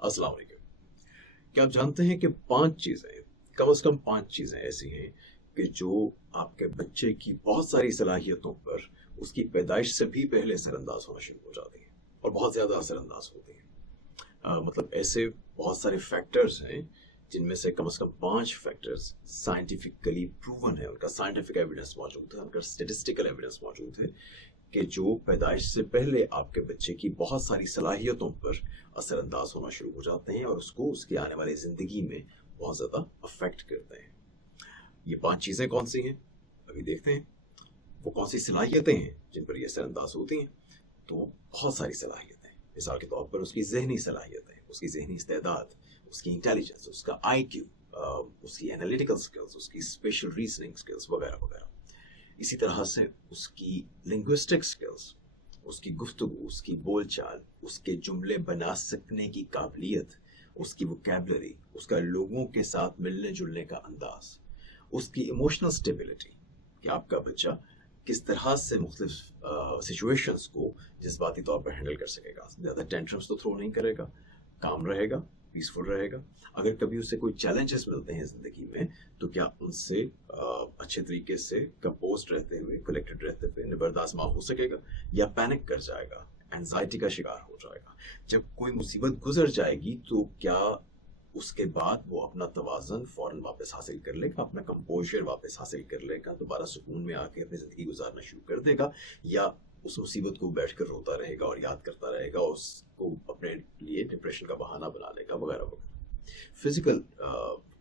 अस्सलाम वालेकुम। क्या आप जानते हैं कि कम से कम पांच चीजें ऐसी हैं कि जो आपके बच्चे की बहुत सारी सलाहियतों पर उसकी पैदाइश से भी पहले असरअंदाज होना शुरू हो जाती हैं और बहुत ज्यादा असरअंदाज होती हैं। मतलब ऐसे बहुत सारे फैक्टर्स हैं जिनमें से कम पांच फैक्टर्स साइंटिफिकली प्रूवन है, उनका साइंटिफिक एविडेंस मौजूद है, उनका स्टेटिस्टिकल एविडेंस मौजूद है कि जो पैदाइश से पहले आपके बच्चे की बहुत सारी सलाहियतों पर असरअंदाज होना शुरू हो जाते हैं और उसको उसकी आने वाली जिंदगी में बहुत ज्यादा अफेक्ट करते हैं। ये पांच चीजें कौन सी हैं अभी देखते हैं। वो कौन सी सलाहियतें हैं जिन पर ये असरअंदाज होती हैं? तो बहुत सारी सलाहियतें, मिसाल के तौर पर उसकी जहनी सलाहियतें, उसकी जहनी इस्तेदाद, उसकी इंटेलिजेंस, उसका IQ, उसकी एनालिटिकल स्किल्स, उसकी स्पेशल रीजनिंग स्किल्स वगैरह वगैरह। इसी तरह से उसकी लिंग्विस्टिक स्किल्स, उसकी गुफ्तगू, उसकी बोलचाल, उसके जुमले बना सकने की काबिलियत, उसकी वोकैबुलरी, उसका लोगों के साथ मिलने जुलने का अंदाज, उसकी इमोशनल स्टेबिलिटी कि आपका बच्चा किस तरह से मुख्तलिफ सिचुएशंस को जज्बाती तौर पर हैंडल कर सकेगा, ज़्यादा टेंट्रम्स तो थ्रो नहीं करेगा, काम रहेगा, पीसफुल रहेगा। अगर कभी उसे कोई चैलेंजेस मिलते हैं ज़िंदगी में तो क्या उनसे अच्छे तरीके से कंपोज्ड रहते हुए, कलेक्टेड रहते हुए निबर्दाश्त हो सकेगा या पैनिक कर जाएगा, एंजाइटी का शिकार हो जाएगा। जब कोई मुसीबत गुजर जाएगी तो क्या उसके बाद वो अपना तवाज़न फौरन वापस हासिल कर लेगा, अपना कंपोजर वापस हासिल कर लेगा, दोबारा सुकून में आके अपनी ज़िंदगी गुजारना शुरू कर देगा, या उस मुसीबत को बैठकर रोता रहेगा और याद करता रहेगा, उसको अपने लिए डिप्रेशन का बहाना बना लेगा वगैरह वगैरह। फिजिकल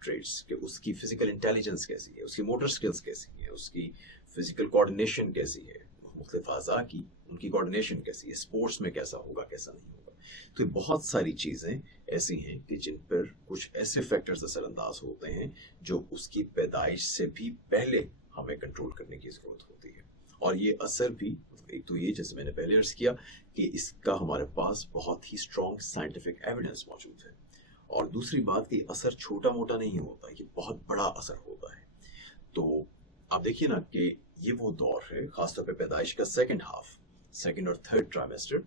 ट्रेट्स के उसकी फिजिकल इंटेलिजेंस कैसी है, उसकी मोटर स्किल्स कैसी है, उसकी फिजिकल कोऑर्डिनेशन कैसी है, मुख्तलिफ अज़ा की उनकी कोऑर्डिनेशन कैसी है, स्पोर्ट्स में कैसा होगा कैसा नहीं होगा। तो ये बहुत सारी चीज़ें ऐसी हैं कि जिन पर कुछ ऐसे फैक्टर्स असरअंदाज होते हैं जो उसकी पैदाइश से भी पहले हमें कंट्रोल करने की ज़रूरत होती है। और ये असर भी, एक तो ये जैसे मैंने पहले अर्ज किया कि इसका हमारे पास बहुत ही स्ट्रॉन्ग साइंटिफिक एविडेंस मौजूद है, और दूसरी बात कि असर छोटा मोटा नहीं होता, ये बहुत बड़ा असर होता है। तो आप देखिए ना कि ये वो दौर है, खासतौर पर पैदाइश का सेकेंड और थर्ड ट्राइमेस्टर,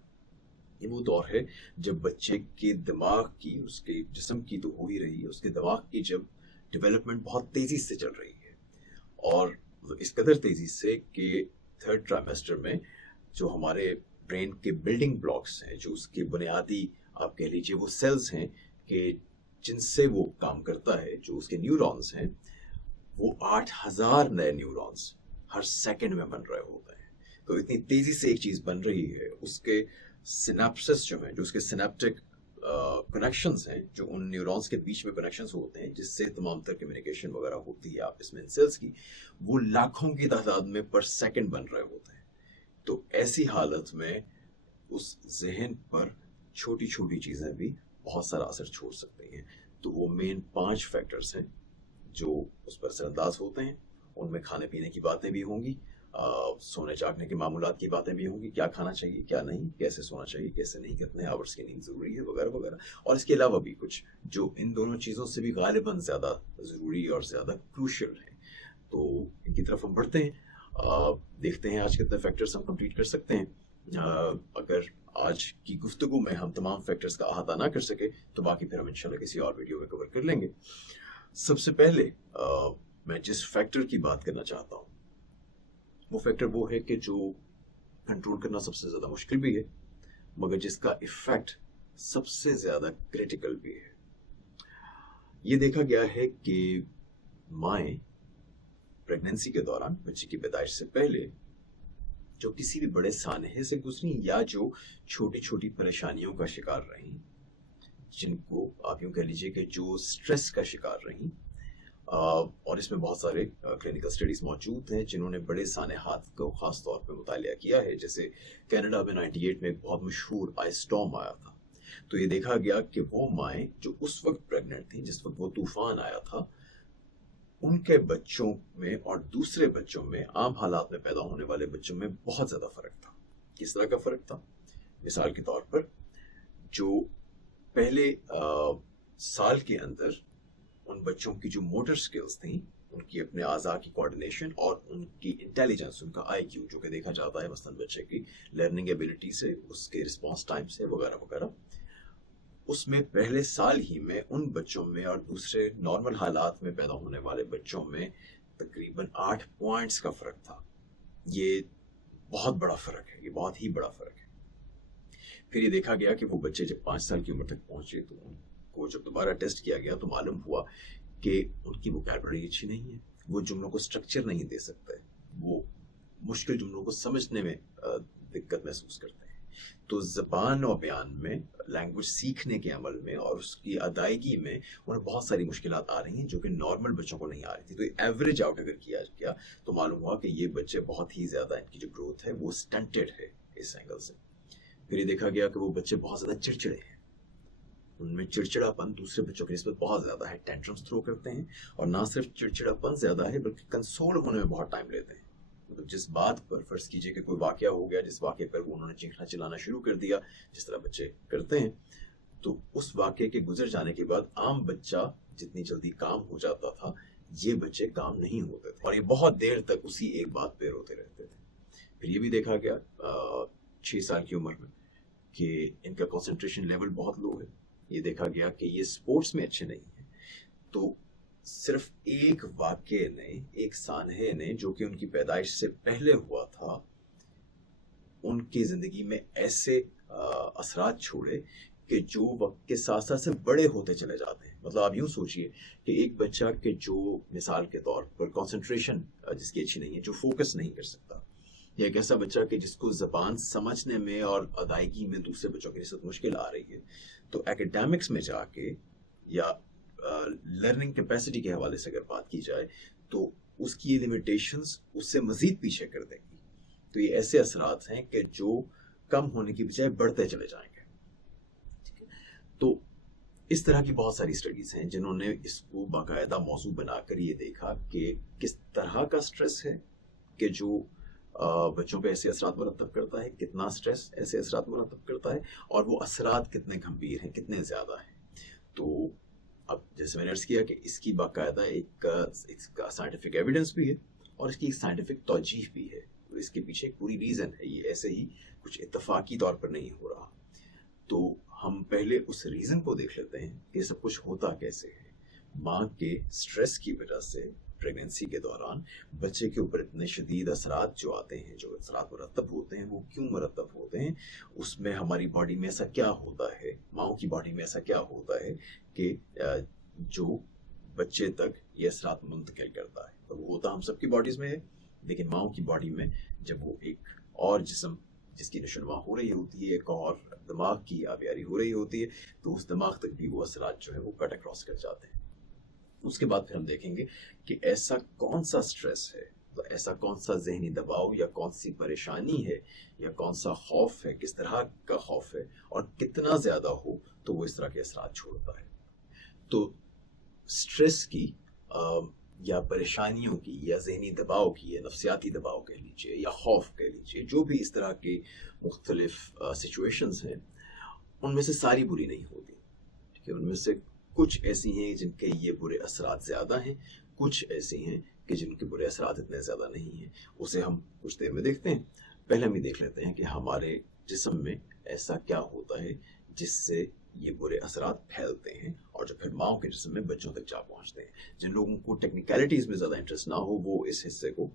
ये वो दौर है जब बच्चे के दिमाग की, उसके जिस्म की तो हो ही रही है, उसके दिमाग की जब डेवलपमेंट बहुत तेजी से चल रही है, और इस कदर तेजी से कि थर्ड ट्राइमेस्टर में जो हमारे ब्रेन के बिल्डिंग ब्लॉक्स हैं, जो उसके बुनियादी आप कह लीजिए वो सेल्स हैं कि जिनसे वो काम करता है, जो उसके न्यूरॉन्स हैं, वो 8000 नए न्यूरॉन्स हर सेकंड में बन रहे होते हैं। तो इतनी तेजी से एक चीज बन रही है, उसके सिनेप्सिस जो है, जो उसके सिनेप्टिक कनेक्शंस हैं, जो उन न्यूरॉन्स के बीच में कनेक्शंस होते हैं जिससे तमाम तर कम्युनिकेशन वगैरह होती है आपस में सेल्स की, वो लाखों की तादाद में पर सेकंड बन रहे होते हैं। तो ऐसी हालत में उस जहन पर छोटी छोटी चीजें भी बहुत सारा असर छोड़ सकती हैं। तो वो मेन 5 फैक्टर्स हैं जो उस पर असरअंदाज होते हैं। उनमें खाने पीने की बातें भी होंगी, सोने जागने के मामूलात की बातें भी होंगी, क्या खाना चाहिए क्या नहीं, कैसे सोना चाहिए कैसे नहीं, कितने आवर्स की नींद जरूरी है वगैरह वगैरह। और इसके अलावा भी कुछ जो इन दोनों चीज़ों से भी गालिबन ज़्यादा ज़रूरी और ज़्यादा क्रूशियल है। तो इनकी तरफ हम बढ़ते हैं, देखते हैं आज कितने फैक्टर्स हम कंप्लीट कर सकते हैं। अगर आज की गुफ्तगू में हम तमाम फैक्टर्स का अहाता ना कर सके तो बाकी फिर हम इंशाल्लाह किसी और वीडियो में कवर कर लेंगे। सबसे पहले मैं जिस फैक्टर की बात करना चाहता हूँ वो फैक्टर वो है कि जो कंट्रोल करना सबसे ज़्यादा मुश्किल भी है, मगर जिसका इफेक्ट सबसे ज़्यादा क्रिटिकल भी है। ये देखा गया है कि माएँ प्रेगनेंसी के दौरान, बच्चे की पैदाइश से पहले, जो किसी भी बड़े सानहे से गुजरी या जो छोटी छोटी परेशानियों का शिकार रहीं, जिनको आप यूँ कह लीजिए कि जो स्ट्रेस का शिकार रहीं, और इसमें बहुत सारे क्लिनिकल स्टडीज मौजूद हैं जिन्होंने बड़े सानहात को खास तौर पर मुतालिया किया है। जैसे कनाडा में 98 में एक बहुत मशहूर आइस स्टॉर्म आया था। तो ये देखा गया कि वो माएँ जो उस वक्त प्रेग्नेंट थी, जिस वक्त वो तूफान आया था, उनके बच्चों में और दूसरे बच्चों में, आम हालात में पैदा होने वाले बच्चों में बहुत ज़्यादा फ़र्क था। किस तरह का फ़र्क था? मिसाल के तौर पर जो पहले साल के अंदर उन बच्चों की जो मोटर स्किल्स थी, उनकी अपने आज़ा की कोऑर्डिनेशन और उनकी इंटेलिजेंस, उनका IQ जो कि देखा जाता है मसलन बच्चे की लर्निंग एबिलिटी से, उसके रिस्पॉन्स टाइम से वगैरह वगैरह, اس میں پہلے سال ہی میں ان بچوں میں اور دوسرے نارمل حالات میں پیدا ہونے والے بچوں میں تقریباً 8 پوائنٹس کا فرق تھا. یہ بہت بڑا فرق ہے, یہ بہت ہی بڑا فرق ہے. پھر یہ دیکھا گیا کہ وہ بچے جب 5 سال کی عمر تک پہنچے تو ان کو جب دوبارہ ٹیسٹ کیا گیا تو معلوم ہوا کہ ان کی ووکیبلری اچھی نہیں ہے, وہ جملوں کو سٹرکچر نہیں دے سکتے, وہ مشکل جملوں کو سمجھنے میں دقت محسوس کرتے ہیں. تو زبان و بیان میں, لینگویج سیکھنے کے عمل میں اور اس کی ادائیگی میں انہیں بہت ساری مشکلات آ رہی ہیں جو کہ نارمل بچوں کو نہیں آ رہی تھی. تو ایوریج آؤٹ اگر کیا گیا تو معلوم ہوا کہ یہ بچے بہت ہی زیادہ, ان کی جو گروتھ ہے وہ سٹنٹڈ ہے اس اینگل سے. پھر یہ دیکھا گیا کہ وہ بچے بہت زیادہ چڑچڑے ہیں, ان میں چڑچڑا پن دوسرے بچوں کی نسبت بہت زیادہ ہے, ٹینٹرمز تھرو کرتے ہیں, اور نہ صرف چڑچڑا پن زیادہ ہے بلکہ کنسول ہونے میں بہت ٹائم لیتے ہیں. جس بات پر فرض کیجئے کہ کوئی واقعہ ہو گیا, جس واقعے پر انہوں نے چیخنا چلانا شروع کر دیا جس طرح بچے کرتے ہیں, تو اس واقعے کے گزر جانے کے بعد عام بچہ جتنی جلدی کام ہو جاتا تھا, یہ بچے کام نہیں ہوتے تھے اور یہ بہت دیر تک اسی ایک بات پہ روتے رہتے تھے. پھر یہ بھی دیکھا گیا 6 سال کی عمر میں کہ ان کا کنسنٹریشن لیول بہت لو ہے. یہ دیکھا گیا کہ یہ سپورٹس میں اچھے نہیں ہیں. تو صرف ایک واقعے نے, ایک سانحے نے جو کہ ان کی پیدائش سے پہلے ہوا تھا, ان کی زندگی میں ایسے اثرات چھوڑے کہ جو وقت کے ساتھ ساتھ سے بڑے ہوتے چلے جاتے ہیں. مطلب آپ یوں سوچئے کہ ایک بچہ کہ جو مثال کے طور پر کنسنٹریشن جس کی اچھی نہیں ہے, جو فوکس نہیں کر سکتا, یا ایک ایسا بچہ کہ جس کو زبان سمجھنے میں اور ادائیگی میں دوسرے بچوں کی نسبت مشکل آ رہی ہے, تو ایکیڈیمکس میں جا کے یا لرننگ کیپیسٹی کے حوالے سے اگر بات کی جائے تو اس کی لیمیٹیشنز اس سے مزید پیچھے کر دیں گی. تو یہ ایسے اثرات ہیں کہ جو کم ہونے کی بجائے بڑھتے چلے جائیں گے. تو اس طرح کی بہت ساری اسٹڈیز ہیں جنہوں نے اس کو باقاعدہ موضوع بنا کر یہ دیکھا کہ کس طرح کا سٹریس ہے کہ جو بچوں پہ ایسے اثرات مرتب کرتا ہے, کتنا سٹریس ایسے اثرات مرتب کرتا ہے, اور وہ اثرات کتنے گھمبیر ہیں, کتنے زیادہ ہیں. تو اب جیسے میں نے عرض کیا کہ اس کی باقاعدہ ایک سائنٹیفک ایویڈنس بھی ہے اور اس کی ایک سائنٹیفک توجیہ بھی ہے. تو اس کے پیچھے ایک پوری ریزن ہے, یہ ایسے ہی کچھ اتفاقی طور پر نہیں ہو رہا. تو ہم پہلے اس ریزن کو دیکھ لیتے ہیں کہ سب کچھ ہوتا کیسے ہے. ماں کے سٹریس کی وجہ سے پریگننسی کے دوران بچے کے اوپر اتنے شدید اثرات جو آتے ہیں, جو اثرات مرتب ہوتے ہیں, وہ کیوں مرتب ہوتے ہیں, اس میں ہماری باڈی میں ایسا کیا ہوتا ہے, ماؤں کی باڈی میں ایسا کیا ہوتا ہے کہ جو بچے تک یہ اثرات منتقل کرتا ہے. تو وہ ہوتا ہم سب کی باڈیز میں ہے, لیکن ماؤں کی باڈی میں جب وہ ایک اور جسم جس کی نشوونما ہو رہی ہوتی ہے, ایک اور دماغ کی آبیاری ہو رہی ہوتی ہے, تو اس دماغ تک بھی وہ اثرات جو ہے وہ کٹ اکراس کر جاتے ہیں. اس کے بعد پھر ہم دیکھیں گے کہ ایسا کون سا سٹریس ہے, تو ایسا کون سا ذہنی دباؤ یا کون سی پریشانی ہے یا کون سا خوف ہے, کس طرح کا خوف ہے, اور کتنا زیادہ ہو تو وہ اس طرح کے اثرات چھوڑتا ہے. تو سٹریس کی یا پریشانیوں کی یا ذہنی دباؤ کی یا نفسیاتی دباؤ کہہ لیجیے یا خوف کہہ لیجیے, جو بھی اس طرح کے مختلف سچویشنز ہیں, ان میں سے ساری بری نہیں ہوتی. ٹھیک ہے, ان میں سے کچھ ایسی ہیں جن کے یہ برے اثرات زیادہ ہیں, کچھ ایسی ہیں کہ جن کے برے اثرات اتنے زیادہ نہیں ہیں. اسے ہم کچھ دیر میں دیکھتے ہیں. پہلے ہم یہ دیکھ لیتے ہیں کہ ہمارے جسم میں ایسا کیا ہوتا ہے جس سے یہ برے اثرات پھیلتے ہیں اور جو پھر ماؤں کے جسم میں بچوں تک جا پہنچتے ہیں. جن لوگوں کو ٹیکنیکلٹیز میں زیادہ انٹرسٹ نہ ہو وہ اس حصے کو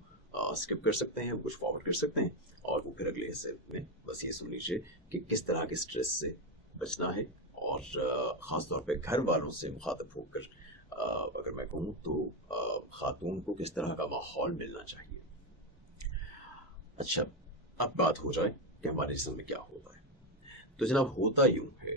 اسکپ کر سکتے ہیں, کچھ فارورڈ کر سکتے ہیں, اور وہ پھر اگلے حصے میں بس یہ سن لیجیے کہ کس طرح کے سٹریس سے بچنا ہے, اور خاص طور پہ گھر والوں سے مخاطب ہو کر اگر میں کہوں تو خاتون کو کس طرح کا ماحول ملنا چاہیے. اچھا, اب بات ہو جائے کہ ہمارے جسم میں کیا ہوتا ہے. تو جناب ہوتا یوں ہے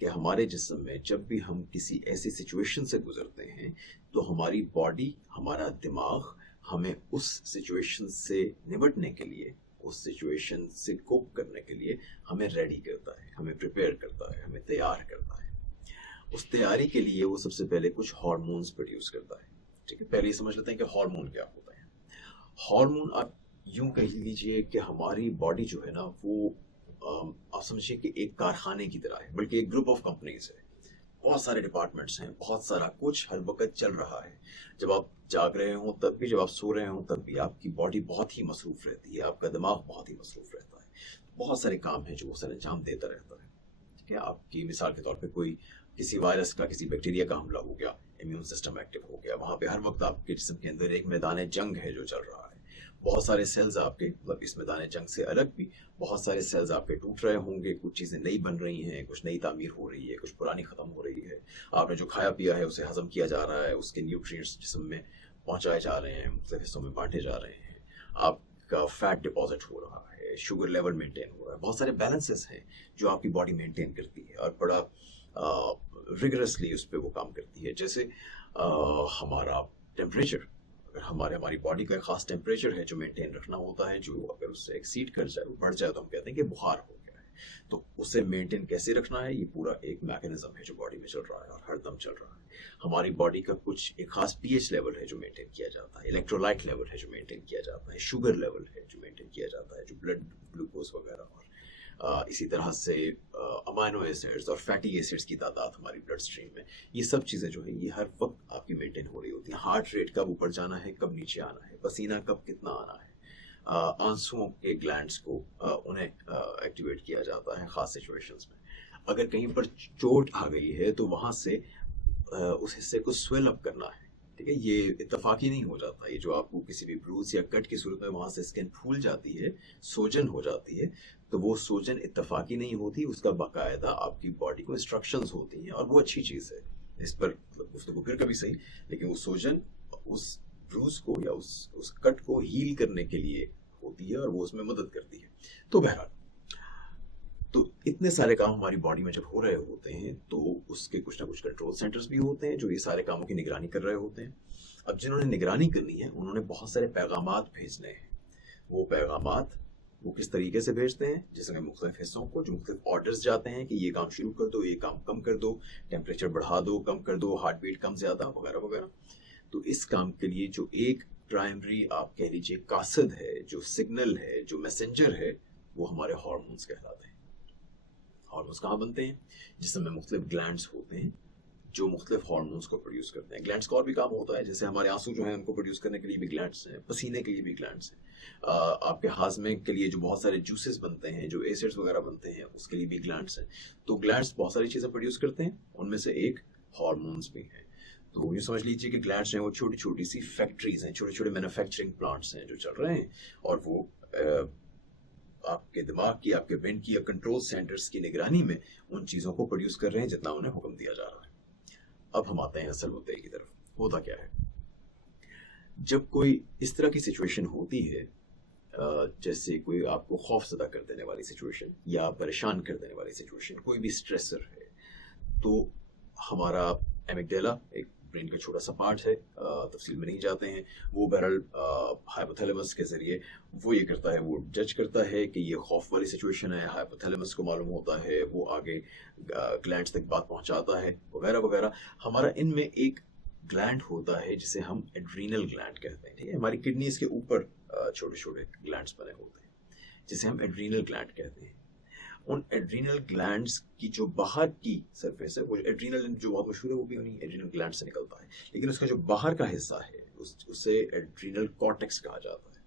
کہ ہمارے جسم میں جب بھی ہم کسی ایسی سچویشن سے گزرتے ہیں تو ہماری باڈی, ہمارا دماغ ہمیں اس سچویشن سے نمٹنے کے لیے, اس سچویشن سے کوپ کرنے کے لیے ہمیں ریڈی کرتا ہے, ہمیں پریپیئر کرتا ہے, ہمیں تیار کرتا ہے. اس تیاری کے لیے وہ سب سے پہلے کچھ ہارمونز پروڈیوس کرتا ہے. ٹھیک ہے, پہلے یہ سمجھ لیتے ہیں کہ ہارمون کیا ہوتا ہے. ہارمون آپ یوں کہہ لیجئے کہ ہماری باڈی جو ہے نا وہ آپ سمجھیے کہ ایک کارخانے کی طرح ہے, بلکہ ایک گروپ آف کمپنیز ہے. بہت سارے ڈپارٹمنٹس ہیں, بہت سارا کچھ ہر وقت چل رہا ہے. جب آپ جاگ رہے ہوں تب بھی, جب آپ سو رہے ہوں تب بھی آپ کی باڈی بہت ہی مصروف رہتی ہے, آپ کا دماغ بہت ہی مصروف رہتا ہے. بہت سارے کام ہیں جو وہ سر انجام دیتا رہتا ہے. ठीक है, आपकी मिसाल के तौर पे कोई किसी वायरस का, किसी बैक्टीरिया का हमला हो गया, इम्यून सिस्टम एक्टिव हो गया, वहां पे हर वक्त आपके जिस्म के अंदर एक मैदान जंग है जो चल रहा है। बहुत सारे सेल्स आपके, मतलब इस मैदान जंग से अलग भी बहुत सारे सेल्स आपके टूट रहे होंगे, कुछ चीजें नई बन रही हैं, कुछ नई तामीर हो रही है, कुछ पुरानी खत्म हो रही है। आपने जो खाया पिया है उसे हजम किया जा रहा है, उसके न्यूट्रिएंट्स जिस्म में पहुंचाए जा रहे हैं, मुख्तलिफ हिस्सों में बांटे जा रहे हैं, आपका फैट डिपॉजिट हो रहा है, शुगर लेवल मेंटेन हो रहा है। बहुत सारे बैलेंसेस हैं जो आपकी बॉडी मेंटेन करती है और बड़ा रिगरसली उस पर वो काम करती है। जैसे हमारा टेम्परेचर, अगर हमारी बॉडी का एक खास टेम्परेचर है जो मेंटेन रखना होता है, जो अगर उससे एक्सीड कर जाए, बढ़ जाए, तो हम कहते हैं कि बुखार हो गया है। तो उसे मेंटेन कैसे रखना है, ये पूरा एक मैकेनिज्म है जो बॉडी में चल रहा है और हर दम चल रहा है। हमारी बॉडी का कुछ एक खास पीएच लेवल है जो मेंटेन किया जाता है, इलेक्ट्रोलाइट लेवल है जो मेंटेन किया जाता है, शुगर लेवल है जो मेंटेन किया जाता है, जो ब्लड ग्लूकोज वगैरह, और इसी तरह से अमाइनो एसिड्स और फैटी एसिड्स की तादाद हमारी ब्लड स्ट्रीम में, ये सब चीज़ें जो है ये हर वक्त आपकी मेंटेन हो रही होती हैं। हार्ट रेट कब ऊपर जाना है, कब नीचे आना है, पसीना कब कितना आना है, आंसुओं के ग्लैंड्स को उन्हें एक्टिवेट किया जाता है खास सिचुएशंस में। अगर कहीं पर चोट आ गई है तो वहाँ से उस हिस्से को स्वेल अप करना है, ठीक है, ये इत्तफाकी नहीं हो जाता। ये जो आपको किसी भी ब्रूज या कट की सूरत में वहाँ से स्किन फूल जाती है, सोजन हो जाती है, तो वो सोजन इत्तफाकी नहीं होती, उसका बाकायदा आपकी बॉडी को इंस्ट्रक्शंस होती हैं और वो अच्छी चीज़ है। इस पर गुफ्तगू फिर कभी सही, लेकिन वो सोजन उस ब्रूज को या उस कट को हील करने के लिए होती है और वो उसमें मदद करती है। तो बहरहाल, तो इतने सारे काम हमारी बॉडी में जब हो रहे होते हैं तो उसके कुछ ना कुछ कंट्रोल सेंटर्स भी होते हैं जो ये सारे कामों की निगरानी कर रहे होते हैं। अब जिन्होंने निगरानी करनी है उन्होंने बहुत सारे पैगामात भेजने हैं। वो पैगामात वो किस तरीके से भेजते हैं, जिसमें मुख्तलिफ हिस्सों को जो मुख्तलिफ ऑर्डर्स जाते हैं कि ये काम शुरू कर दो, ये काम कम कर दो, टेम्परेचर बढ़ा दो, कम कर दो, हार्ट बीट कम ज्यादा वगैरह वगैरह। तो इस काम के लिए जो एक प्राइमरी आप कह लीजिए कासद है, जो सिग्नल है, जो मैसेंजर है, वो हमारे हार्मोन्स कहलाते हैं। हार्मोन्स कहाँ बनते हैं, जिसमें मुख्तलिफ ग्लैंड्स होते हैं जो मुख्तलिफ हार्मोन्स को प्रोड्यूस करते हैं। ग्लैंड्स का और भी काम होता है, जैसे हमारे आंसू जो हैं उनको प्रोड्यूस करने के लिए भी ग्लैंड्स हैं, पसीने के लिए भी ग्लैंड्स हैं, आपके हाजमे के लिए जो बहुत सारे जूसेस बनते हैं, जो एसिड्स वगैरह बनते हैं, उसके लिए भी ग्लैंड्स हैं। तो ग्लैंड्स बहुत सारी चीज़ें प्रोड्यूस करते हैं, उनमें से एक हार्मोन्स भी हैं। तो ये समझ लीजिए कि ग्लैंड्स हैं वो छोटी छोटी सी फैक्ट्रीज हैं, छोटे छोटे मैन्युफैक्चरिंग प्लांट्स हैं जो चल रहे हैं, और वो आपके दिमाग की, आपके ब्रेन की या कंट्रोल सेंटर्स की निगरानी में उन चीज़ों को प्रोड्यूस कर रहे हैं जितना उन्हें हुक्म दिया जा रहा है। अब हम आते हैं असल मुद्दे की तरफ। होता क्या है, जब कोई इस तरह की सिचुएशन होती है, जैसे कोई आपको खौफजदा कर देने वाली सिचुएशन या परेशान कर देने वाली सिचुएशन, कोई भी स्ट्रेसर है, तो हमारा एमिगडाला, एक ब्रेन का छोटा सा पार्ट है, तफसील में नहीं जाते हैं, वो बहरहाल हाइपोथैलेमस के जरिए वो ये करता है, वो जज करता है कि ये खौफ वाली सिचुएशन है, हाइपोथैलेमस को मालूम होता है, वो आगे ग्लैंड्स तक बात पहुंचाता है वगैरह वगैरह। हमारा इनमें एक ग्लैंड होता है जिसे हम एड्रीनल ग्लैंड कहते हैं, ठीक है, हमारी किडनीज के ऊपर छोटे छोटे ग्लैंड्स बने होते हैं जिसे हम एड्रीनल ग्लैंड कहते हैं। उन एड्रीनल ग्लैंड्स की जो बाहर की सरफेस है, वो एड्रीनल जो बहुत मशहूर है, वो भी उन्हीं एड्रीनल ग्लैंड से निकलता है, लेकिन उसका जो बाहर का हिस्सा है उसे एड्रीनल कॉर्टेक्स कहा जाता है।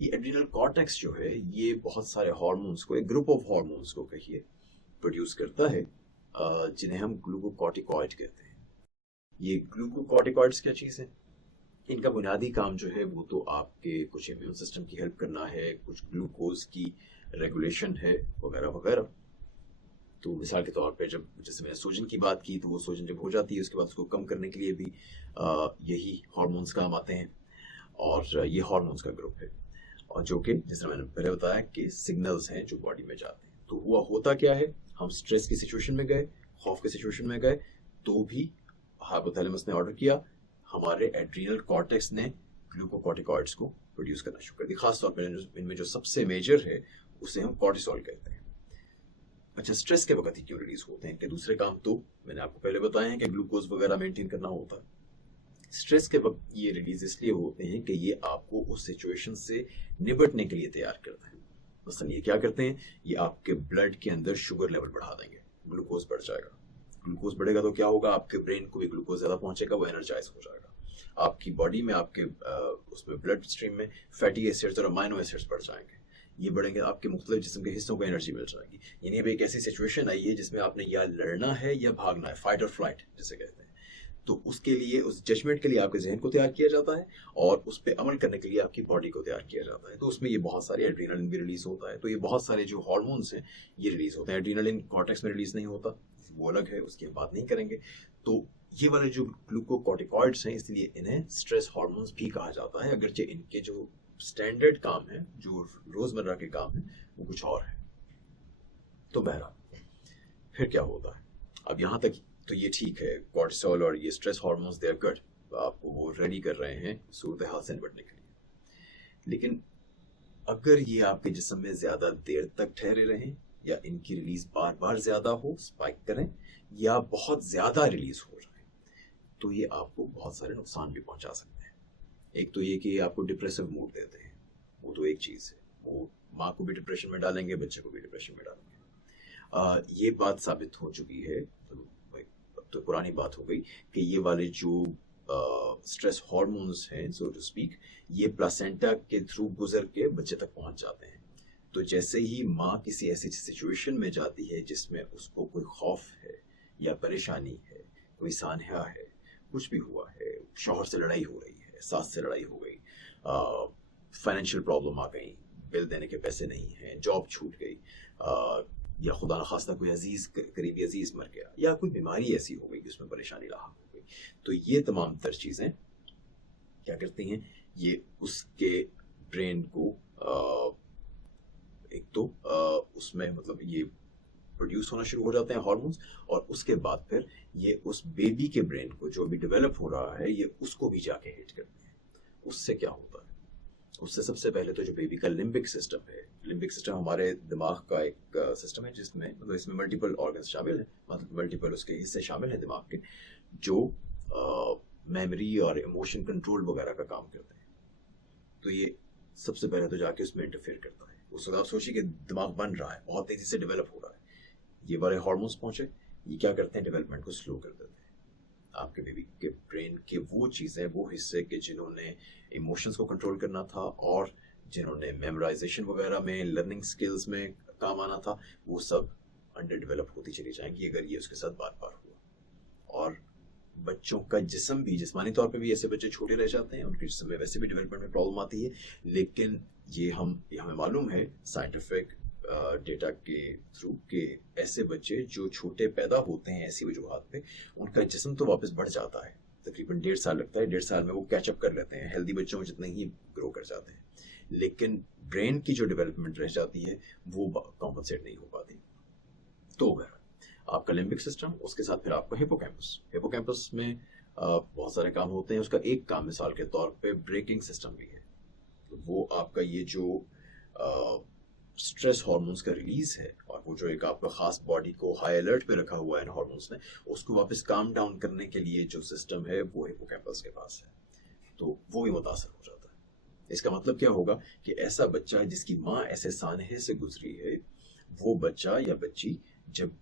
ये एड्रीनल कॉर्टेक्स जो है ये बहुत सारे हार्मोन्स को, एक ग्रुप ऑफ हार्मोन्स को कहिए, प्रोड्यूस करता है, जिन्हें हम ग्लूकोकॉर्टिकॉइड कहते हैं। ये ग्लूकोकॉर्टिकॉइड्स क्या चीज़ है, इनका बुनियादी काम जो है वो तो आपके कुछ इम्यून सिस्टम की हेल्प करना है, कुछ ग्लूकोज की रेगुलेशन है वगैरह वगैरह। तो मिसाल के तौर पे जब, जैसे मैंने सोजन की बात की, तो वो सोजन जब हो जाती है उसके बाद उसको कम करने के लिए भी यही हार्मोन्स काम आते हैं, और ये हार्मोन्स का ग्रुप है, और जो कि जैसे मैंने पहले बताया कि सिग्नल्स हैं जो बॉडी में जाते हैं। तो होता क्या है, हम स्ट्रेस की सिचुएशन में गए, खौफ की सिचुएशन में गए, तो भी हाइपोथैलेमस ने ऑर्डर किया, हमारे एड्रीनल कॉर्टेक्स ने ग्लूकोकॉर्टिकॉइड्स को प्रोड्यूस करना शुरू कर दिया। खासतौर पर इनमें जो सबसे मेजर है उसे हम कॉर्टिसोल कहते हैं। अच्छा, स्ट्रेस के वक्त ही क्यों रिलीज होते हैं, कि दूसरे काम तो मैंने आपको पहले बताए हैं कि ग्लूकोज वगैरह मेंटेन करना होता है। स्ट्रेस के वक्त ये रिलीज इसलिए होते हैं कि ये आपको उस सिचुएशन से निपटने के लिए तैयार करता है। मसलन ये क्या करते हैं, ये आपके ब्लड के अंदर शुगर लेवल बढ़ा देंगे, ग्लूकोज बढ़ जाएगा। ग्लूकोज बढ़ेगा तो क्या होगा, आपके ब्रेन को भी ग्लूकोज ज्यादा पहुंचेगा, वो एनर्जाइज हो जाएगा। आपकी बॉडी में, आपके उसमें ब्लड स्ट्रीम में फैटी एसिड्स और अमाइनो एसिड्स बढ़ जाएंगे। ये बढ़ेंगे, आपके मुख्तलिफ जिस्म के हिस्सों को एनर्जी मिल जाएगी। यानी अब एक ऐसी सिचुएशन आई है जिसमें आपने या लड़ना है या भागना है, फाइट और फ्लाइट जिसे कहते हैं। तो उसके लिए, उस जजमेंट के लिए आपके जहन को तैयार किया जाता है और उस पर अमल करने के लिए आपकी बॉडी को तैयार किया जाता है। तो उसमें ये बहुत सारे एड्रीनलिन भी रिलीज होता है, तो ये बहुत सारे जो हार्मोन्स हैं ये रिलीज होते हैं। एड्रीनलिन कॉर्टेक्स में रिलीज नहीं होता, वो अलग है, उसकी हम बात नहीं करेंगे। तो ये वाले जो ग्लूकोकॉर्टिकॉइड्स हैं, इसलिए इन्हें स्ट्रेस हार्मोन्स भी कहा जाता है, अगरचे इनके जो स्टैंडर्ड काम है, जो रोजमर्रा के काम है, वो कुछ और है। तो बहरहाल फिर क्या होता है, अब यहाँ तक तो ये ठीक है, कॉर्टिसोल और ये stress hormones they are good, आपको वो रेडी कर रहे हैं सूरत हाल से निपटने के लिए। लेकिन अगर ये आपके जिस्म में ज्यादा देर तक ठहरे रहें, या इनकी रिलीज बार बार ज्यादा हो, स्पाइक करें, या बहुत ज्यादा रिलीज हो जाए, तो ये आपको बहुत सारे नुकसान भी पहुंचा सकते हैं। एक तो ये कि आपको डिप्रेसिव मूड देते हैं, वो तो एक चीज है, वो माँ को भी डिप्रेशन में डालेंगे, बच्चे को भी डिप्रेशन में डालेंगे। ये बात साबित हो चुकी है, तो पुरानी बात हो गई, कि ये वाले जो स्ट्रेस हार्मोन्स हैं, सो टू स्पीक, ये प्लासेंटा के थ्रू गुजर के बच्चे तक पहुंच जाते हैं। तो जैसे ही माँ किसी ऐसी सिचुएशन में जाती है जिसमें उसको कोई खौफ है या परेशानी है, कोई सान्या है, कुछ भी हुआ है, शौहर से लड़ाई हो रही है, सास से लड़ाई हो गई, फाइनेंशियल प्रॉब्लम आ गई, बिल देने के पैसे नहीं हैं, जॉब छूट गई, या खुदा न खास्ता कोई अजीज, करीबी अजीज मर गया, या कोई बीमारी ऐसी हो गई कि उसमें परेशानी लाहक हो गई, तो ये तमाम तर चीजें क्या करती हैं, ये उसके ब्रेन को एक तो उसमें मतलब ये प्रोड्यूस होना शुरू हो जाते हैं हार्मोन्स, और उसके बाद फिर ये उस बेबी के ब्रेन को जो अभी डेवलप हो रहा है, ये उसको भी जाके हिट करते हैं। उससे क्या होता है, उससे सबसे पहले तो जो बेबी का लिम्बिक सिस्टम है, लिम्बिक सिस्टम हमारे दिमाग का एक सिस्टम है जिसमें मतलब इसमें मल्टीपल ऑर्गन्स शामिल हैं, मतलब मल्टीपल उसके हिस्से शामिल हैं दिमाग के, जो मेमोरी और इमोशन कंट्रोल वगैरह का काम करते हैं। तो ये सबसे पहले तो जाके उसमें इंटरफेयर करता है। उस वक्त आप सोचिए कि दिमाग बन रहा है, बहुत तेजी से डेवलप हो रहा है, ये वाले हार्मोन्स पहुंचे, ये क्या करते हैं, डेवलपमेंट को स्लो कर देते हैं। आपके बेबी के ब्रेन के वो चीजें, वो हिस्से के जिन्होंने इमोशंस को कंट्रोल करना था और जिन्होंने मेमोराइजेशन वगैरह में, लर्निंग स्किल्स में काम आना था, वो सब अंडर डेवलप होती चली जाएंगी अगर ये उसके साथ बार बार हुआ। और बच्चों का जिस्म भी, जिस्मानी तौर पे भी ऐसे बच्चे छोटे रह जाते हैं, उनके जिस्म में वैसे भी डेवलपमेंट में प्रॉब्लम आती है, लेकिन ये हमें मालूम है साइंटिफिक डेटा के थ्रू के ऐसे बच्चे जो छोटे पैदा होते हैं ऐसी वजूहात पे, उनका जिस्म तो वापस बढ़ जाता है, तकरीबन 1.5 साल लगता है, 1.5 साल में वो कैचअप कर लेते हैं, हेल्दी बच्चों में जितने ही ग्रो कर जाते हैं, लेकिन ब्रेन की जो डेवलपमेंट रह जाती है वो कॉम्पनसेट नहीं हो पाती। तो अगर आपका लिम्बिक सिस्टम, उसके साथ फिर आपका हिपोकैम्पस, हिपोकैम्पस में बहुत सारे काम होते हैं, उसका एक काम मिसाल के तौर पे ब्रेकिंग सिस्टम भी है। तो वो आपका ये जो स्ट्रेस हार्मोन्स का रिलीज है, और वो जो एक आपका खास बॉडी को हाई अलर्ट पे रखा हुआ है इन हार्मोन्स ने, उसको वापस काम डाउन करने के लिए जो सिस्टम है वो हिपोकैम्पस के पास है, तो वो भी मुतासर हो जाता है। इसका मतलब क्या होगा कि ऐसा बच्चा जिसकी माँ ऐसे सानहे से गुजरी है, वो बच्चा या बच्ची जब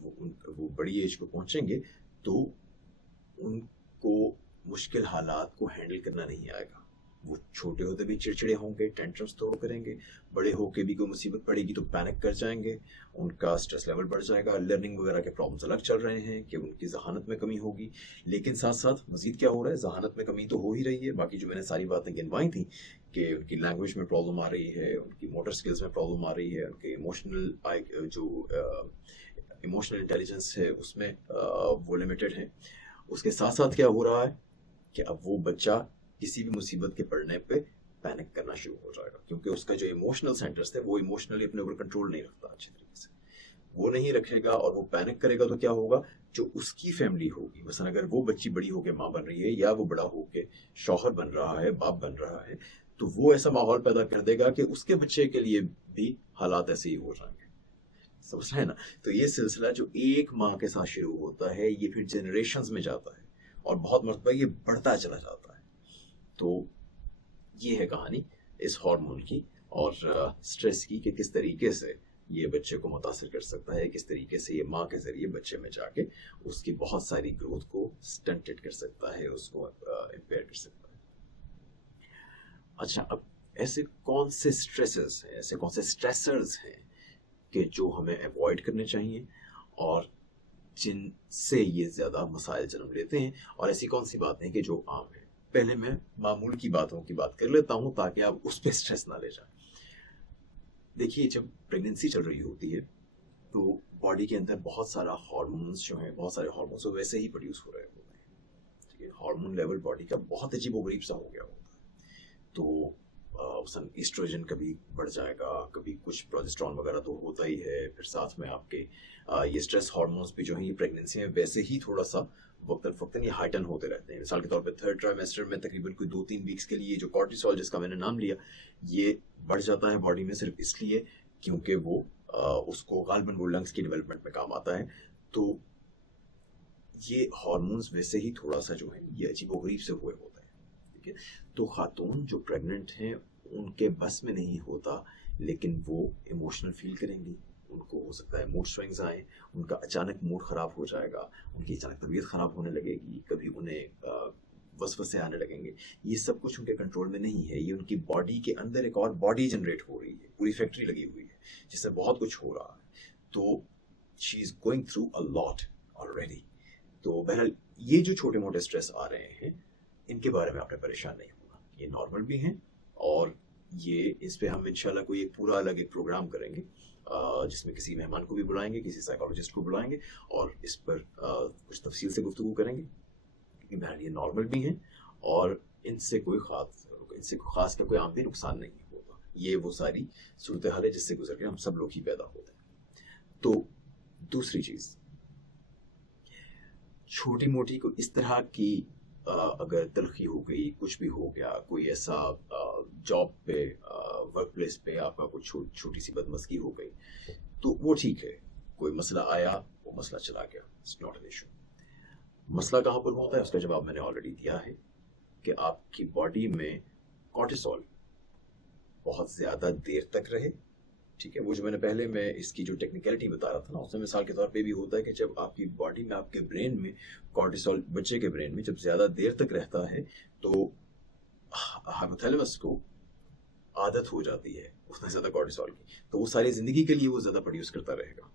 वो बड़ी एज को पहुंचेंगे तो उनको मुश्किल हालात को हैंडल करना नहीं आएगा। वो छोटे होते भी चिड़चिड़े होंगे, टेंट्रम्स तो करेंगे, बड़े होके भी कोई मुसीबत पड़ेगी तो पैनिक कर जाएंगे, उनका स्ट्रेस लेवल बढ़ जाएगा, लर्निंग वगैरह के प्रॉब्लम्स अलग चल रहे हैं कि उनकी जहानत में कमी होगी। लेकिन साथ साथ मजीद क्या हो रहा है, जहानत में कमी तो हो ही रही है, बाकी जो मैंने सारी बातें गिनवाई थी कि उनकी लैंग्वेज में प्रॉब्लम आ रही है, उनकी मोटर स्किल्स में प्रॉब्लम आ रही है, उनके इमोशनल इंटेलिजेंस है उसमें वो लिमिटेड है। उसके साथ साथ क्या हो रहा है कि अब वो बच्चा किसी भी मुसीबत के पड़ने पे पैनिक करना शुरू हो जाएगा, क्योंकि उसका जो इमोशनल सेंटर्स थे वो इमोशनली अपने ऊपर कंट्रोल नहीं रखता अच्छी तरीके से, वो नहीं रखेगा और वो पैनिक करेगा तो क्या होगा, जो उसकी फैमिली होगी, मसलन अगर वो बच्ची बड़ी होकर माँ बन रही है या वो बड़ा होकर शौहर बन रहा है, बाप बन रहा है, तो वो ऐसा माहौल पैदा कर देगा कि उसके बच्चे के लिए भी हालात ऐसे ही हो जाएंगे। समझ रहे हैं ना। तो ये सिलसिला जो एक माँ के साथ शुरू होता है ये फिर जनरेशंस में जाता है और बहुत मरतबा ये बढ़ता चला जाता है। तो ये है कहानी इस हार्मोन की और स्ट्रेस की कि किस तरीके से ये बच्चे को मुतासिर कर सकता है, किस तरीके से ये माँ के जरिए बच्चे में जाके उसकी बहुत सारी ग्रोथ को स्टंटेड कर सकता है, उसको इम्पेयर कर सकता है। अच्छा, अब ऐसे कौन से स्ट्रेसेस हैं, ऐसे कौन से स्ट्रेसर्स हैं कि जो हमें अवॉइड करने चाहिए और जिनसे ये ज़्यादा मसाइल जन्म लेते हैं, और ऐसी कौन सी बातें हैं कि जो आम है। पहले मैं मामूल की बातों की बात कर लेता हूँ ताकि आप उस पर स्ट्रेस ना ले जाएं। देखिए, जब प्रेगनेंसी चल रही होती है तो बॉडी के अंदर बहुत सारा हार्मोन्स जो हैं, बहुत सारे हार्मोन्स तो वैसे ही प्रोड्यूस हो रहे होते हैं, ठीक है। हार्मोन लेवल बॉडी का बहुत अजीबोगरीब सा हो गया होता है। तो ईस्ट्रोजन कभी बढ़ जाएगा, कभी कुछ प्रोजेस्टेरॉन वगैरह तो होता ही है, फिर साथ में आपके ये स्ट्रेस हार्मोन्स भी जो हैं ये प्रेगनेंसी में वैसे ही थोड़ा सा वक्तन फक्तन ये हाइटन होते रहते हैं। मिसाल के तौर पे थर्ड ट्राइमेस्टर में तकरीबन कोई 2-3 वीक्स के लिए जो कॉर्टिसोल जिसका मैंने नाम लिया ये बढ़ जाता है बॉडी में, सिर्फ इसलिए क्योंकि वो उसको गालबन वो लंग्स की डेवलपमेंट में काम आता है। तो ये हार्मोन्स वैसे ही थोड़ा सा जो है ये अजीबोगरीब से हुए होते हैं, ठीक है। तो खातून जो प्रेग्नेंट हैं उनके बस में नहीं होता, लेकिन वो इमोशनल फील करेंगी, उनको हो सकता है मूड स्विंग्स आए, उनका अचानक मूड ख़राब हो जाएगा, उनकी अचानक तबीयत ख़राब होने लगेगी, कभी उन्हें वसवसे आने लगेंगे। ये सब कुछ उनके कंट्रोल में नहीं है, ये उनकी बॉडी के अंदर एक और बॉडी जनरेट हो रही है, पूरी फैक्ट्री लगी हुई है जिससे बहुत कुछ हो रहा है। तो she is going through a lot already. तो बहरहाल ये जो छोटे मोटे स्ट्रेस आ रहे हैं इनके बारे में आपने परेशान नहीं होना, ये नॉर्मल भी हैं, और ये इस पे हम इंशाल्लाह कोई एक पूरा अलग एक प्रोग्राम करेंगे जिसमें किसी मेहमान को भी बुलाएंगे, किसी साइकोलॉजिस्ट को बुलाएंगे और इस पर कुछ तफसील से गुफ्तगू करेंगे, क्योंकि बहरहाल ये नॉर्मल भी हैं और इनसे कोई खास का कोई आमदी नुकसान नहीं होता। ये वो सारी सूरत हाल है जिससे गुजर के हम सब लोग ही पैदा होते हैं। तो दूसरी चीज़, छोटी मोटी को इस तरह की अगर तलखी हो गई, कुछ भी हो गया, कोई ऐसा जॉब पे वर्क प्लेस पे आपका कुछ छोटी सी बदमज़गी हो गई, तो वो ठीक है, कोई मसला आया, वो मसला चला गया, इट्स नॉट एन इशू। मसला कहाँ पर होता है उसका जवाब मैंने ऑलरेडी दिया है कि आपकी बॉडी में कॉर्टिसोल बहुत ज़्यादा देर तक रहे, ठीक है। वो जो मैं इसकी जो टेक्निकलिटी बता रहा था ना, उसमें मिसाल के तौर पे भी होता है कि जब आपकी बॉडी में, आपके ब्रेन में कॉर्टिसोल, बच्चे के ब्रेन में जब ज़्यादा देर तक रहता है तो हाइपोथैलेमस को आदत हो जाती है उतना ज़्यादा कॉर्टिसोल की, तो वो सारी ज़िंदगी के लिए वो ज़्यादा प्रोड्यूस करता रहेगा,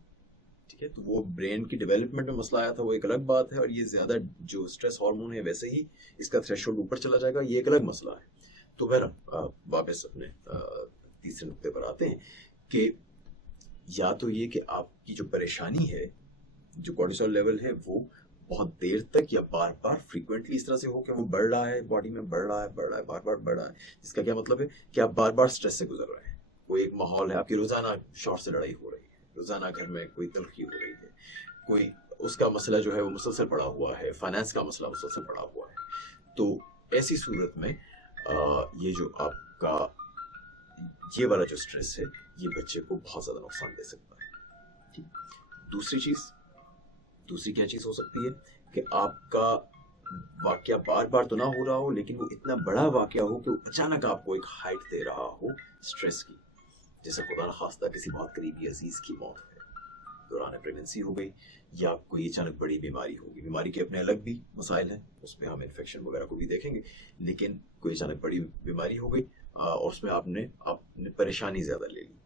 ठीक है। तो वो ब्रेन की डेवलपमेंट में मसला आया था, वो एक अलग बात है, और ये ज़्यादा जो स्ट्रेस हार्मोन है वैसे ही इसका थ्रेशोल्ड ऊपर चला जाएगा, ये एक अलग मसला है। तो फिर वापस अपने तीसरे नुक्ते पर आते हैं कि या तो ये कि आपकी जो परेशानी है, जो कॉर्टिसोल लेवल है, वो बहुत देर तक या बार बार फ्रीक्वेंटली इस तरह से हो कि वो बढ़ रहा है, बॉडी में बढ़ रहा है, बार बार बढ़ रहा है, जिसका क्या मतलब है कि आप बार बार स्ट्रेस से गुजर रहे हैं। कोई एक माहौल है, आपकी रोजाना शौहर से लड़ाई हो रही है, रोजाना घर में कोई तलखी हो रही है, कोई उसका मसला जो है वो मुसलसल पड़ा हुआ है, फाइनेंस का मसला मुसलसल पड़ा हुआ है। तो ऐसी सूरत में ये जो आपका ये वाला जो स्ट्रेस है ये बच्चे को बहुत ज़्यादा नुकसान दे सकता है, ठीक। दूसरी क्या चीज़ हो सकती है कि आपका वाकया बार बार तो ना हो रहा हो, लेकिन वो इतना बड़ा वाकया हो कि वो अचानक आपको एक हाइट दे रहा हो स्ट्रेस की, जैसे खुदा न खास्ता किसी बहुत करीबी अजीज़ की मौत है, दौरान प्रेगनेंसी हो गई, या कोई अचानक बड़ी बीमारी होगी। बीमारी के अपने अलग भी मसाइल हैं, उसमें हम इन्फेक्शन वगैरह को भी देखेंगे, लेकिन कोई अचानक बड़ी बीमारी हो गई और उसमें आपने परेशानी ज़्यादा ले ली।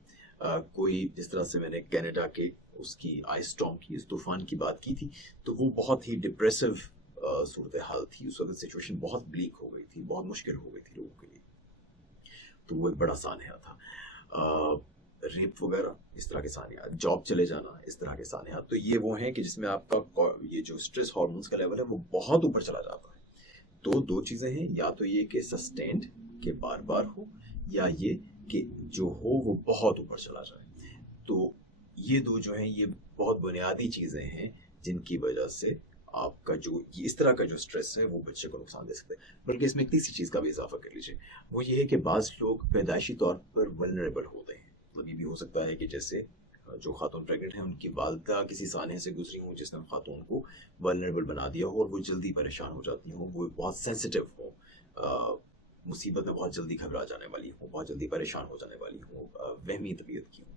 कोई जिस तरह से मैंने कनाडा के उसकी आइस स्टॉर्म की, इस तूफान की बात की थी, तो वो बहुत ही डिप्रेसिव सूरत हाल थी, उस वक्त सिचुएशन बहुत ब्लीक हो गई थी, बहुत मुश्किल हो गई थी लोगों के लिए, तो वो एक बड़ा सानहा था। रेप वगैरह इस तरह के सानियात, जॉब चले जाना इस तरह के सानियात, तो ये वो हैं कि जिसमें आपका ये जो स्ट्रेस हार्मोन्स का लेवल है वो बहुत ऊपर चला जाता है। तो दो चीज़ें हैं, या तो ये कि सस्टेन्ड के बार बार हो, या ये कि जो हो वो बहुत ऊपर चला जाए। तो ये दो जो हैं ये बहुत बुनियादी चीज़ें हैं जिनकी वजह से आपका जो इस तरह का जो स्ट्रेस है वो बच्चे को नुकसान दे सकते हैं। बल्कि इसमें एक तीसरी चीज़ का भी इजाफा कर लीजिए, वो ये है कि बाज़ लोग पैदाइशी तौर पर वल्नरेबल होते हैं। मतलब ये भी हो सकता है कि जैसे जो खातून प्रेग्नेंट हैं उनकी वालिदा किसी सानहे से गुजरी हों जिसने खातून को वल्नरेबल बना दिया हो और वो जल्दी परेशान हो जाती हों, वो बहुत सेंसिटिव हो, मुसीबत में बहुत जल्दी घबरा जाने वाली हो, बहुत जल्दी परेशान हो जाने वाली हो, वहमी तबीयत की हो।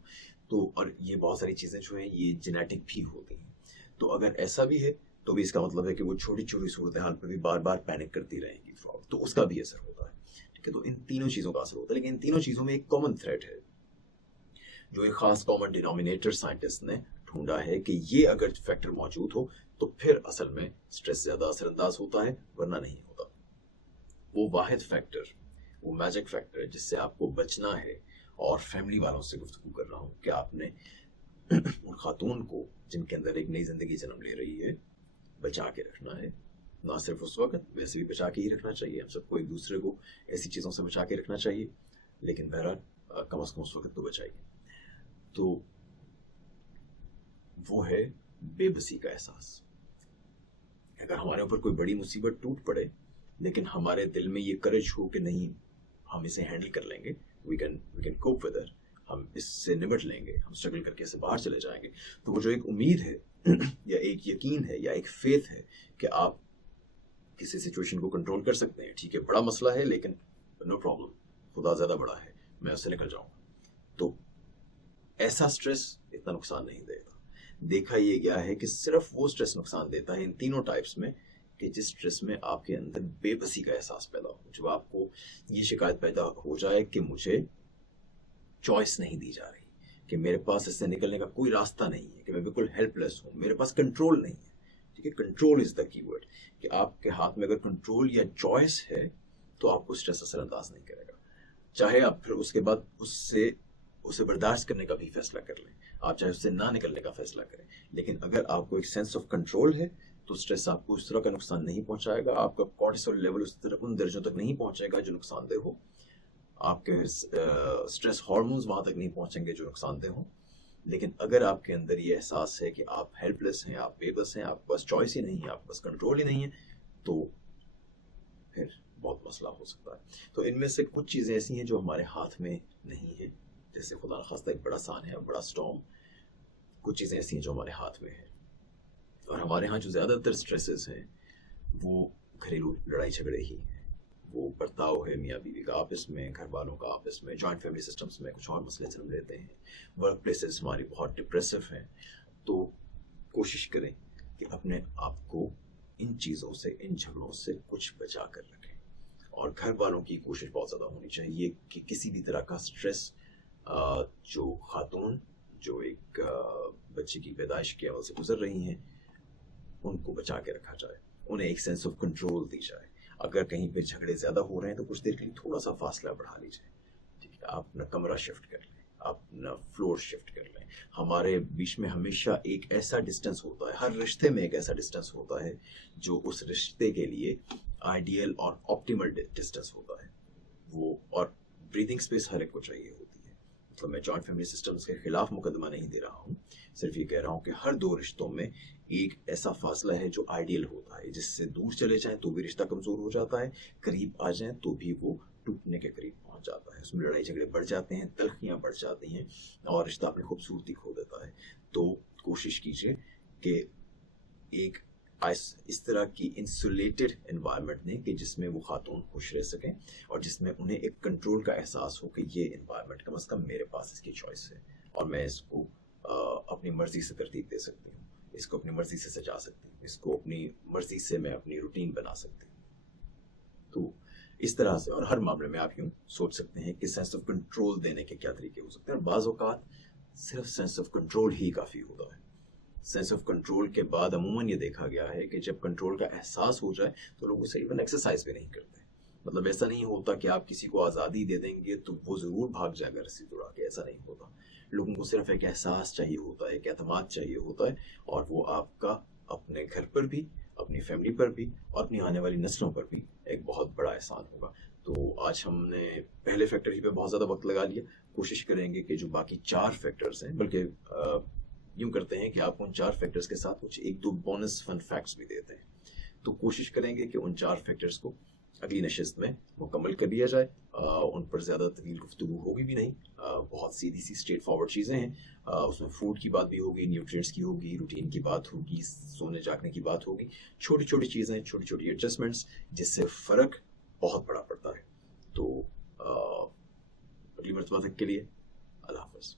तो और ये बहुत सारी चीज़ें जो हैं ये जेनेटिक भी होती हैं। तो अगर ऐसा भी है तो भी इसका मतलब है कि वो छोटी छोटी सूरत हाल पर भी बार बार पैनिक करती रहेंगी, तो उसका भी असर होता है। ठीक है, तो इन तीनों चीज़ों का असर होता है, लेकिन इन तीनों चीज़ों में एक कॉमन थ्रेड है, जो एक खास कॉमन डिनोमिनेटर साइंटिस्ट ने ढूंढा है कि ये अगर फैक्टर मौजूद हो तो फिर असल में स्ट्रेस ज़्यादा असरअंदाज होता है, वरना नहीं होता। वो वाहिद फैक्टर, वो मैजिक फैक्टर है जिससे आपको बचना है। और फैमिली वालों से गुफ्तगू कर रहा हूँ कि आपने उन खातून को जिनके अंदर एक नई जिंदगी जन्म ले रही है बचा के रखना है, ना सिर्फ उस वक्त, वैसे भी बचा के ही रखना चाहिए। हम सबको एक दूसरे को ऐसी चीज़ों से बचा के रखना चाहिए, लेकिन बहरहाल कम अज़ कम उस वक्त तो बचाइए। तो वो है बेबसी का एहसास। अगर हमारे ऊपर कोई बड़ी मुसीबत टूट पड़े, लेकिन हमारे दिल में ये करज हो कि नहीं, हम इसे हैंडल कर लेंगे, we can cope with it, हम इससे निपट लेंगे, हम स्ट्रगल करके इससे बाहर चले जाएंगे, तो वो जो एक उम्मीद है या एक यकीन है या एक फेथ है कि आप किसी सिचुएशन को कंट्रोल कर सकते हैं, ठीक है बड़ा मसला है लेकिन नो प्रॉब्लम, खुदा ज़्यादा बड़ा है, मैं उससे निकल जाऊंगा, तो ऐसा स्ट्रेस इतना नुकसान नहीं देता। देखा ये गया है कि सिर्फ वो स्ट्रेस नुकसान देता है इन तीनों टाइप्स में कि जिस स्ट्रेस में आपके अंदर बेबसी का एहसास पैदा हो, जब आपको ये शिकायत पैदा हो जाए कि मुझे चॉइस नहीं दी जा रही, कि मेरे पास इससे निकलने का कोई रास्ता नहीं है, कि मैं बिल्कुल हेल्पलेस हूँ, मेरे पास कंट्रोल नहीं है। ठीक है, कंट्रोल इज द कीवर्ड, कि आपके हाथ में अगर कंट्रोल या चॉइस है तो आपको स्ट्रेस असरअंदाज नहीं करेगा, चाहे आप फिर उसके बाद उसे बर्दाश्त करने का भी फैसला कर लें, आप चाहे उससे ना निकलने का फैसला करें, लेकिन अगर आपको एक सेंस ऑफ कंट्रोल है तो स्ट्रेस आपको उस तरह का नुकसान नहीं पहुंचाएगा, आपका कॉर्टिसोल लेवल उन दर्जों तक नहीं पहुंचेगा जो नुकसानदेह हो, आपके स्ट्रेस हार्मोन्स वहां तक नहीं पहुंचेंगे जो नुकसानदेह हो। लेकिन अगर आपके अंदर ये एहसास है कि आप हेल्पलेस हैं, आप बेबस हैं, आपके पास चॉइस ही नहीं है, आपके पास कंट्रोल ही नहीं है, तो फिर बहुत मसला हो सकता है। तो इनमें से कुछ चीज़ें ऐसी हैं जो हमारे हाथ में नहीं है, जैसे खुदा न खास्ता एक बड़ा सान है, बड़ा स्टॉर्म, कुछ चीज़ें ऐसी हैं जो हमारे हाथ में है। और हमारे यहाँ जो ज़्यादातर स्ट्रेसेस हैं वो घरेलू लड़ाई झगड़े ही हैं, वो बर्ताव है मियाँ बीवी का आपस में, घर वालों का आपस में, जॉइंट फैमिली सिस्टम्स में कुछ और मसले जन्म लेते हैं, वर्क प्लेसेस हमारी बहुत डिप्रेसिव हैं। तो कोशिश करें कि अपने आप को इन चीज़ों से, इन झगड़ों से कुछ बचा कर रखें, और घर वालों की कोशिश बहुत ज़्यादा होनी चाहिए कि किसी भी तरह का स्ट्रेस जो खातून जो एक बच्चे की पैदाइश के अमल से गुजर रही हैं उनको बचा के रखा जाए, उन्हें एक सेंस ऑफ कंट्रोल दी जाए। अगर कहीं पे झगड़े ज़्यादा हो रहे हैं तो कुछ देर के लिए थोड़ा सा फासला बढ़ा लीजिए, ठीक है, आप अपना कमरा शिफ्ट कर लें, आप अपना फ्लोर शिफ्ट कर लें। हमारे बीच में हमेशा एक ऐसा डिस्टेंस होता है, हर रिश्ते में एक ऐसा डिस्टेंस होता है जो उस रिश्ते के लिए आइडियल और ऑप्टिमल डिस्टेंस होता है वो, और ब्रीदिंग स्पेस हर एक को चाहिए होती है। मतलब मैं जॉइंट फैमिली सिस्टम्स के खिलाफ मुकदमा नहीं दे रहा हूँ, सिर्फ ये कह रहा हूँ कि हर दो रिश्तों में एक ऐसा फासला है जो आइडियल होता है, जिससे दूर चले जाएं तो भी रिश्ता कमजोर हो जाता है, करीब आ जाएं तो भी वो टूटने के करीब पहुंच जाता है, उसमें लड़ाई झगड़े बढ़ जाते हैं, तलखियां बढ़ जाती हैं और रिश्ता अपनी खूबसूरती खो देता है। तो कोशिश कीजिए कि एक इस तरह की इंसुलेटेड एनवायरनमेंट दें कि जिसमें वो खातून खुश रह सकें और जिसमें उन्हें एक कंट्रोल का एहसास हो कि ये एनवायरनमेंट कम से कम मेरे पास इसकी चॉइस है और मैं इसको अपनी मर्जी से तरतीब दे सकती हूँ, इसको अपनी मर्जी से सजा सकती हूँ, इसको अपनी मर्जी से मैं अपनी रूटीन बना सकती हूँ। तो इस तरह से, और हर मामले में आप यूँ सोच सकते हैं कि सेंस ऑफ कंट्रोल देने के क्या तरीके हो सकते हैं, और बाज़ औक़ात सिर्फ सेंस ऑफ कंट्रोल ही काफ़ी होता है। सेंस ऑफ कंट्रोल के बाद अमूमन ये देखा गया है कि जब कंट्रोल का एहसास हो जाए तो लोग उसे इवन एक्सरसाइज भी नहीं करते। मतलब ऐसा नहीं होता कि आप किसी को आज़ादी दे देंगे तो वो ज़रूर भाग जाएगा रस्सी तोड़ा के, ऐसा नहीं होता। लोगों को सिर्फ एक एहसास चाहिए होता है, एक एतमाद चाहिए होता है, और वो आपका अपने घर पर भी, अपनी फैमिली पर भी और अपनी आने वाली नस्लों पर भी एक बहुत बड़ा एहसान होगा। तो आज हमने पहले फैक्टर ही पे बहुत ज़्यादा वक्त लगा लिया, कोशिश करेंगे कि जो बाकी 4 फैक्टर्स हैं, बल्कि यूँ करते हैं कि आप उन 4 फैक्टर्स के साथ कुछ 1-2 बोनस फन फैक्ट्स भी देते हैं। तो कोशिश करेंगे कि उन 4 फैक्टर्स को अगली नशिस्त में मुकम्मल कर लिया जाए। उन पर ज़्यादा तवील गुफ्तगू होगी भी नहीं, बहुत सीधी सी स्ट्रेट फॉरवर्ड चीज़ें हैं। उसमें फूड की बात भी होगी, न्यूट्रिएंट्स की होगी, रूटीन की बात होगी, सोने जागने की बात होगी, छोटी छोटी चीज़ें, छोटी छोटी एडजस्टमेंट्स, जिससे फ़र्क बहुत बड़ा पड़ता है। तो अगली मरतबा तक के लिए अल्लाह हाफ़िज़।